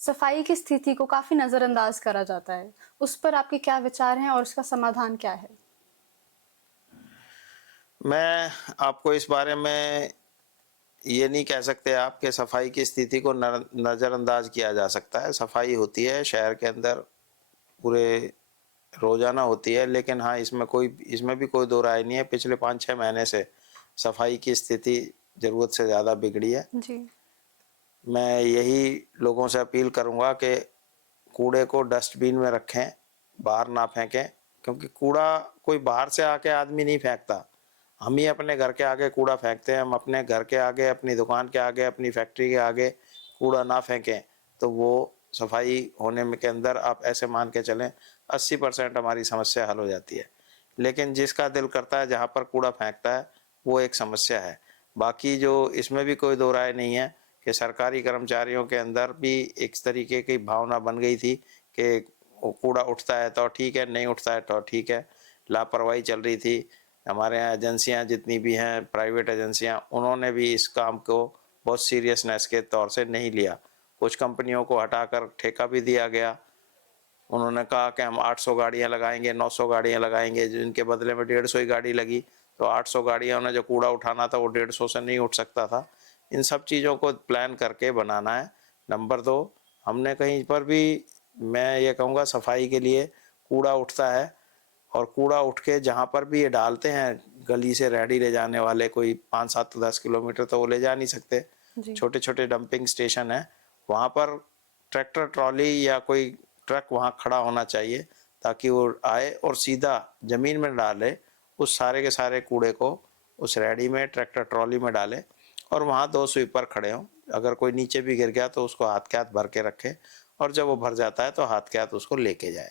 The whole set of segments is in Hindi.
सफाई की स्थिति को काफ़ी नज़रअंदाज करा जाता है। उस पर आपके क्या विचार हैं और उसका समाधान क्या है? मैं आपको इस बारे में ये नहीं कह सकते आप कि सफाई की स्थिति को नज़रअंदाज किया जा सकता है। सफाई होती है शहर के अंदर, पूरे रोज़ाना होती है, लेकिन हाँ, इसमें भी कोई दो राय नहीं है, पिछले 5-6 महीने से सफाई की स्थिति ज़रूरत से ज़्यादा बिगड़ी है। जी। मैं यही लोगों से अपील करूँगा कि कूड़े को डस्टबिन में रखें, बाहर ना फेंकें, क्योंकि कूड़ा कोई बाहर से आके आदमी नहीं फेंकता। हम ही अपने घर के आगे कूड़ा फेंकते हैं। हम अपने घर के आगे, अपनी दुकान के आगे, अपनी फैक्ट्री के आगे कूड़ा ना फेंकें, तो वो सफाई होने में के अंदर आप ऐसे मान के चलें 80% हमारी समस्या हल हो जाती है। लेकिन जिसका दिल करता है जहाँ पर कूड़ा फेंकता है, वो एक समस्या है। बाकी जो इसमें भी कोई दो राय नहीं है कि सरकारी कर्मचारियों के अंदर भी एक तरीके की भावना बन गई थी कि कूड़ा उठता है तो ठीक है, नहीं उठता है तो ठीक है। लापरवाही चल रही थी। हमारे यहाँ एजेंसियाँ जितनी भी हैं, प्राइवेट एजेंसियाँ, उन्होंने भी इस काम को बहुत सीरियसनेस के तौर से नहीं लिया। कुछ कंपनियों को हटाकर ठेका भी दिया गया। उन्होंने कहा कि हम 800 गाड़ियाँ लगाएंगे, 900 गाड़ियाँ लगाएंगे, जिनके बदले में 150 ही गाड़ी लगी। तो 800 गाड़ियों ने जो कूड़ा उठाना था वो 150 से नहीं उठ सकता था। इन सब चीज़ों को प्लान करके बनाना है। नंबर 2, हमने कहीं पर भी, मैं ये कहूँगा, सफाई के लिए कूड़ा उठता है, और कूड़ा उठ के जहाँ पर भी ये डालते हैं, गली से रेहड़ी ले जाने वाले कोई 5-7-10 किलोमीटर तो वो ले जा नहीं सकते। जी। छोटे छोटे डंपिंग स्टेशन है, वहाँ पर ट्रैक्टर ट्रॉली या कोई ट्रक वहाँ खड़ा होना चाहिए, ताकि वो आए और सीधा ज़मीन में डाले उस सारे के सारे कूड़े को, उस रेहड़ी में, ट्रैक्टर ट्रॉली में डाले, और वहाँ 2 स्वीपर खड़े हों। अगर कोई नीचे भी गिर गया तो उसको हाथ के हाथ भर के रखे, और जब वो भर जाता है तो हाथ के हाथ उसको लेके जाए।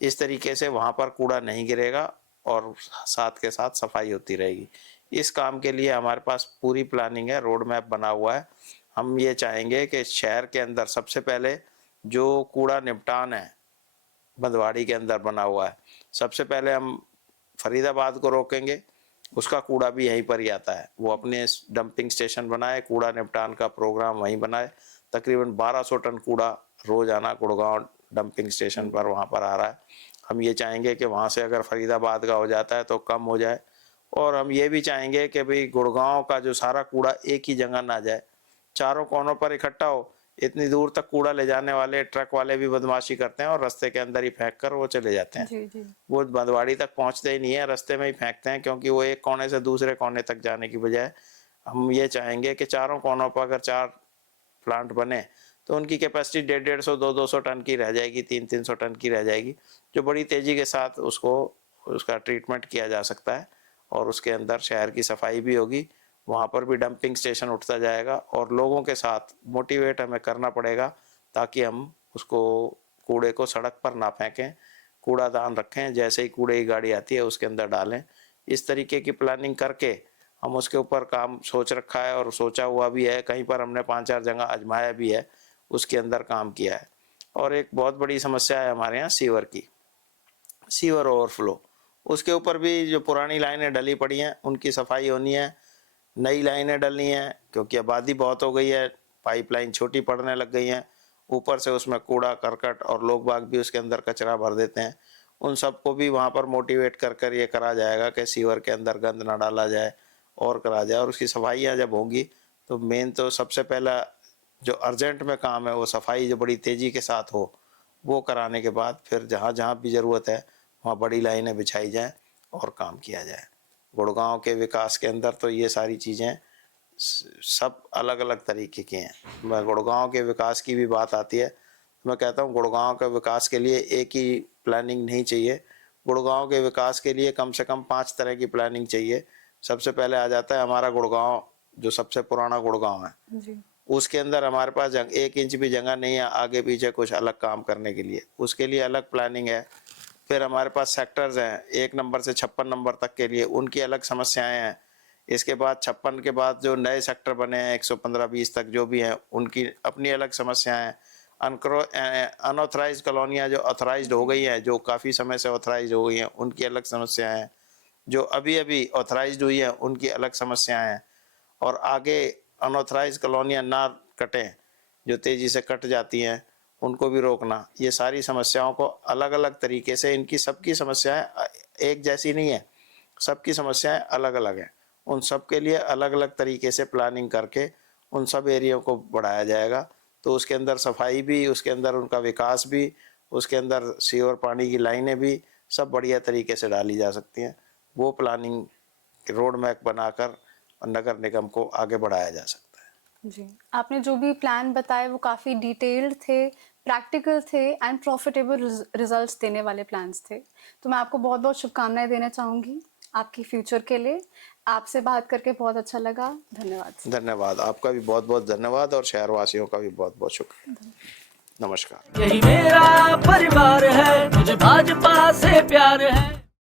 इस तरीके से वहाँ पर कूड़ा नहीं गिरेगा और साथ के साथ सफाई होती रहेगी। इस काम के लिए हमारे पास पूरी प्लानिंग है, रोड मैप बना हुआ है। हम ये चाहेंगे कि शहर के अंदर सबसे पहले जो कूड़ा निपटान है, बंदवाड़ी के अंदर बना हुआ है, सबसे पहले हम फरीदाबाद को रोकेंगे। उसका कूड़ा भी यहीं पर ही आता है। वो अपने डंपिंग स्टेशन बनाए, कूड़ा निपटान का प्रोग्राम वहीं बनाए। तकरीबन 1200 टन कूड़ा रोजाना गुड़गांव डंपिंग स्टेशन पर वहाँ पर आ रहा है। हम ये चाहेंगे कि वहाँ से अगर फरीदाबाद का हो जाता है तो कम हो जाए। और हम ये भी चाहेंगे कि भाई गुड़गांव का जो सारा कूड़ा एक ही जगह ना जाए, चारों कोनों पर इकट्ठा हो। इतनी दूर तक कूड़ा ले जाने वाले ट्रक वाले भी बदमाशी करते हैं और रास्ते के अंदर ही फेंक कर वो चले जाते हैं। जी, जी। वो बंदवाड़ी तक पहुंचते ही नहीं है, रास्ते में ही फेंकते हैं, क्योंकि वो एक कोने से दूसरे कोने तक जाने की बजाय हम ये चाहेंगे कि चारों कोनों पर अगर 4 प्लांट बने तो उनकी कैपेसिटी 150-150, 200-200 टन की रह जाएगी, 300-300 टन की रह जाएगी, जो बड़ी तेजी के साथ उसका ट्रीटमेंट किया जा सकता है, और उसके अंदर शहर की सफाई भी होगी। वहाँ पर भी डंपिंग स्टेशन उठता जाएगा, और लोगों के साथ मोटिवेट हमें करना पड़ेगा, ताकि हम उसको, कूड़े को सड़क पर ना फेंकें, कूड़ादान रखें, जैसे ही कूड़े की गाड़ी आती है उसके अंदर डालें। इस तरीके की प्लानिंग करके हम उसके ऊपर काम सोच रखा है, और सोचा हुआ भी है। कहीं पर हमने 5-4 जगह आजमाया भी है, उसके अंदर काम किया है। और एक बहुत बड़ी समस्या है हमारे यहाँ सीवर की, सीवर ओवरफ्लो। उसके ऊपर भी जो पुरानी लाइनें डली पड़ी हैं उनकी सफाई होनी है, नई लाइनें डलनी हैं, क्योंकि आबादी बहुत हो गई है, पाइपलाइन छोटी पड़ने लग गई हैं, ऊपर से उसमें कूड़ा करकट और लोग बाग भी उसके अंदर कचरा भर देते हैं। उन सबको भी वहाँ पर मोटिवेट कर कर ये करा जाएगा कि सीवर के अंदर गंद ना डाला जाए, और करा जाए। और उसकी सफाइयाँ जब होंगी तो मेन तो सबसे पहला जो अर्जेंट में काम है वो सफाई जो बड़ी तेज़ी के साथ हो, वो कराने के बाद फिर जहाँ जहाँ भी ज़रूरत है वहाँ बड़ी लाइनें बिछाई जाएँ और काम किया जाए। गुड़गांव के विकास के अंदर तो ये सारी चीज़ें सब अलग अलग तरीके की हैं। मैं गुड़गांव के विकास की भी बात आती है, मैं कहता हूँ गुड़गांव के विकास के लिए एक ही प्लानिंग नहीं चाहिए। गुड़गांव के विकास के लिए कम से कम 5 तरह की प्लानिंग चाहिए। सबसे पहले आ जाता है हमारा गुड़गांव, जो सबसे पुराना गुड़गांव है, जी। उसके अंदर हमारे पास 1 इंच भी जगह नहीं है आगे पीछे कुछ अलग काम करने के लिए, उसके लिए अलग प्लानिंग है। फिर हमारे पास सेक्टर्स हैं 1 नंबर से 56 नंबर तक के लिए, उनकी अलग समस्याएं हैं। इसके बाद 56 के बाद जो नए सेक्टर बने हैं 115-20 तक जो भी हैं, उनकी अपनी अलग समस्याएं हैं। अनऑथराइज कॉलोनियाँ जो ऑथराइज्ड हो जी। गई हैं, जो काफ़ी समय से ऑथराइज हो गई हैं, उनकी अलग समस्याएं हैं। जो अभी अभी ऑथराइज्ड हुई हैं उनकी अलग समस्याएं हैं। और आगे अनऑथराइज कॉलोनियाँ ना कटें, जो तेज़ी से कट जाती हैं, उनको भी रोकना, ये सारी समस्याओं को अलग अलग तरीके से, इनकी सबकी समस्याएं एक जैसी नहीं है, सबकी समस्याएं अलग अलग हैं, उन सब के लिए अलग अलग तरीके से प्लानिंग करके उन सब एरिया को बढ़ाया जाएगा। तो उसके अंदर सफाई भी, उसके अंदर उनका विकास भी, उसके अंदर सीवर पानी की लाइनें भी सब बढ़िया तरीके से डाली जा सकती हैं। वो प्लानिंग रोड मैप बनाकर नगर निगम को आगे बढ़ाया जा सकता है। जी, आपने जो भी प्लान बताए वो काफ़ी डिटेल्ड थे, प्रैक्टिकल थे एंड प्रॉफिटेबल रिजल्ट्स देने वाले प्लान्स थे। तो मैं आपको बहुत बहुत शुभकामनाएं देना चाहूँगी आपकी फ्यूचर के लिए। आपसे बात करके बहुत अच्छा लगा। धन्यवाद। धन्यवाद, आपका भी बहुत बहुत धन्यवाद और शहरवासियों का भी बहुत बहुत शुक्रिया। नमस्कार। यही मेरा परिवार है, मुझे भाजपा से प्यार है।